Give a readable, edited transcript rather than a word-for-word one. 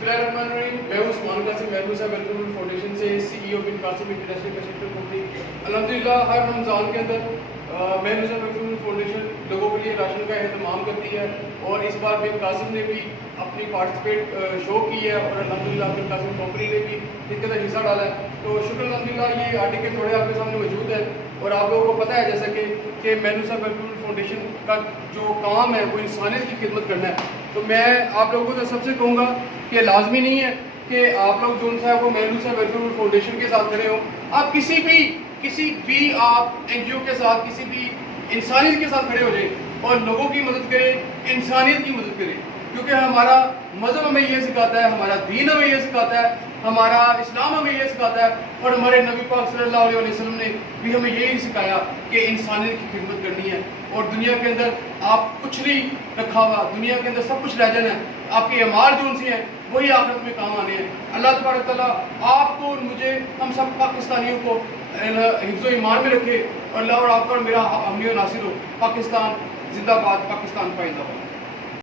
बिस्मिल्लाहिर्रहमानिर्रहीम। मैं हूं उस्मान कासिम महबूब साहब वेलफेयर फाउंडेशन से CEO बिन कासिम इंटरनेशनल पेशेंट कंपनी। अल्हम्दुलिल्लाह हर रमज़ान के अंदर महबूब साहब वेलफेयर फाउंडेशन लोगों के लिए राशन का एहतमाम करती है और इस बार बिन कासिम ने भी अपनी पार्टिसिपेट शो की है और अल्हम्दुलिल्लाह बिन कासिम कंपनी ने भी इसके अंदर हिस्सा डाला है। तो शुक्र अल्हम्दुलिल्लाह ये आर्टिकल थोड़े आपके सामने मौजूद है और आप लोगों को पता है जैसा कि महबूब साहब वेलफेयर फाउंडेशन का जो काम है वो इंसानियत की खिदमत करना है। तो मैं आप लोगों से सबसे कहूँगा कि लाजमी नहीं है कि आप लोग जो है वो महबूब साहब वेलफेयर फाउंडेशन के साथ खड़े हो। आप किसी भी आप NGO के साथ किसी भी इंसानियत के साथ खड़े हो जाए और लोगों की मदद करें, इंसानियत की मदद करें, क्योंकि हमारा मज़हब हमें ये सिखाता है, हमारा दीन हमें ये सिखाता है, हमारा इस्लाम हमें ये सिखाता है और हमारे नबी पाक सल्लल्लाहु अलैहि वसल्लम ने भी हमें यही सिखाया कि इंसानियत की खिदमत करनी है। और दुनिया के अंदर आप कुछ नहीं रखा हुआ, दुनिया के अंदर सब कुछ रह जाना है। आपके अमाल जो उनसे हैं वही आखिरत में काम आने हैं। अल्लाह तबारक तआला आपको और मुझे, हम सब पाकिस्तानियों को हिफ्ज़ ओ ईमान में रखे और अल्लाह और आप पर मेरा हमनी नासिर हो। पाकिस्तान जिंदाबाद, पाकिस्तान पाइंदाबाद।